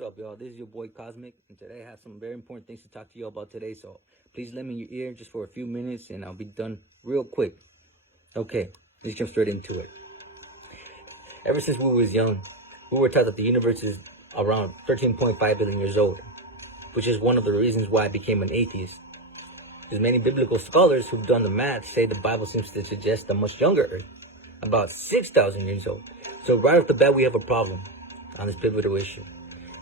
What's up, y'all? This is your boy Cosmic, and today I have some very important things to talk to you about today, so please lend me your ear just for a few minutes, and I'll be done real quick. Okay, let's jump straight into it. Ever since we was young, we were taught that the universe is around 13.5 billion years old, which is one of the reasons why I became an atheist. There's many biblical scholars who've done the math say the Bible seems to suggest a much younger Earth, about 6,000 years old. So right off the bat, we have a problem on this pivotal issue.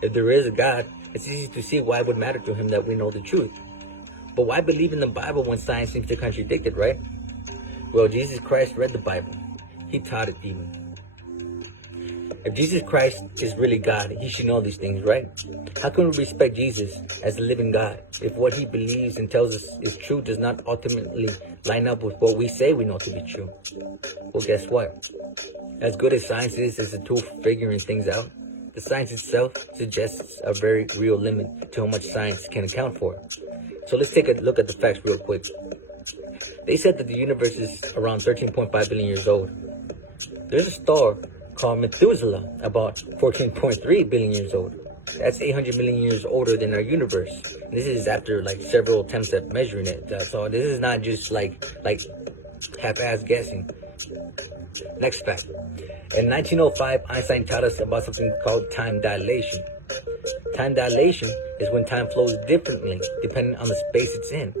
If there is a God, it's easy to see why it would matter to him that we know the truth. But why believe in the Bible when science seems to contradict it, right? Well, Jesus Christ read the Bible. He taught it even. If Jesus Christ is really God, he should know these things, right? How can we respect Jesus as a living God if what he believes and tells us is true does not ultimately line up with what we say we know to be true? Well, guess what? As good as science is as a tool for figuring things out, the science itself suggests a very real limit to how much science can account for. So let's take a look at the facts real quick. They said that the universe is around 13.5 billion years old. There's a star called Methuselah, about 14.3 billion years old. That's 800 million years older than our universe. And this is after like several attempts at measuring it. So this is not just like half-ass guessing. Next fact. In 1905, Einstein taught us about something called time dilation. Time dilation is when time flows differently depending on the space it's in,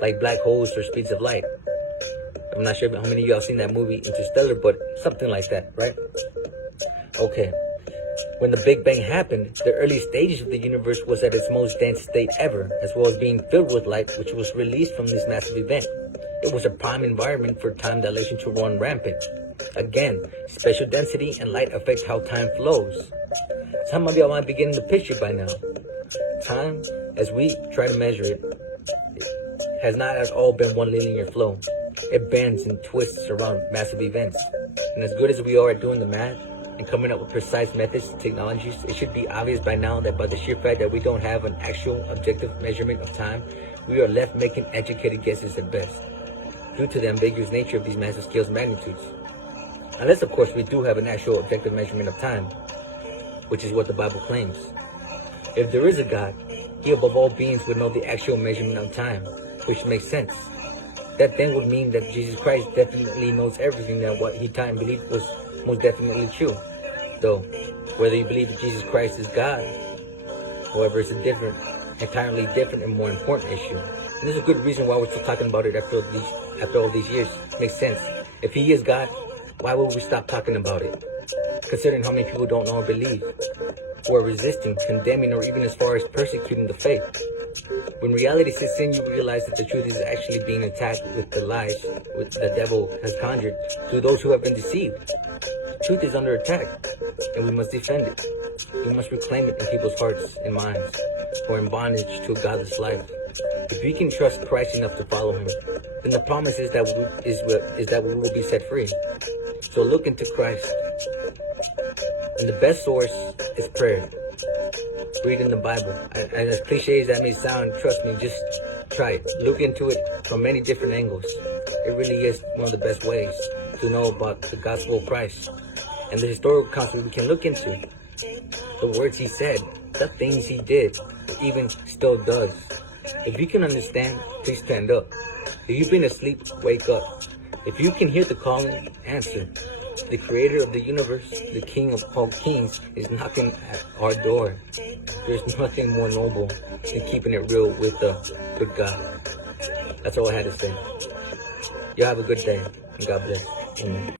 like black holes or speeds of light. I'm not sure how many of y'all seen that movie Interstellar, but something like that, right? Okay. When the Big Bang happened, the early stages of the universe was at its most dense state ever, as well as being filled with light, which was released from this massive event. It was a prime environment for time dilation to run rampant. Again, spatial density and light affect how time flows. Some of y'all might be getting the picture by now. Time, as we try to measure it, has not at all been one linear flow. It bends and twists around massive events. And as good as we are at doing the math and coming up with precise methods and technologies, it should be obvious by now that by the sheer fact that we don't have an actual objective measurement of time, we are left making educated guesses at best, due to the ambiguous nature of these massive scales and magnitudes. Unless, of course, we do have an actual objective measurement of time, which is what the Bible claims. If there is a God, he above all beings would know the actual measurement of time, which makes sense. That then would mean that Jesus Christ definitely knows everything that what he taught and believed was most definitely true. Though, whether you believe that Jesus Christ is God, however, it's a entirely different and more important issue. And there's a good reason why we're still talking about it after all these years. Makes sense. If he is God, why would we stop talking about it? Considering how many people don't know or believe, who are resisting, condemning, or even as far as persecuting the faith. When reality sets in, you realize that the truth is actually being attacked with the lies which the devil has conjured to those who have been deceived. Truth is under attack, and we must defend it. We must reclaim it in people's hearts and minds, who are in bondage to a godless life. If we can trust Christ enough to follow him, then the promise is that we will be set free. So look into Christ. And the best source is prayer. Read in the Bible. And as cliche as that may sound, trust me, just try it. Look into it from many different angles. It really is one of the best ways to know about the gospel of Christ and the historical accounts we can look into. The words he said, the things he did, even still does. If you can understand, please stand up. If you've been asleep, wake up. If you can hear the calling, answer. The creator of the universe, the king of all kings, is knocking at our door. There's nothing more noble than keeping it real with the good God. That's all I had to say. Y'all have a good day, and God bless. Amen.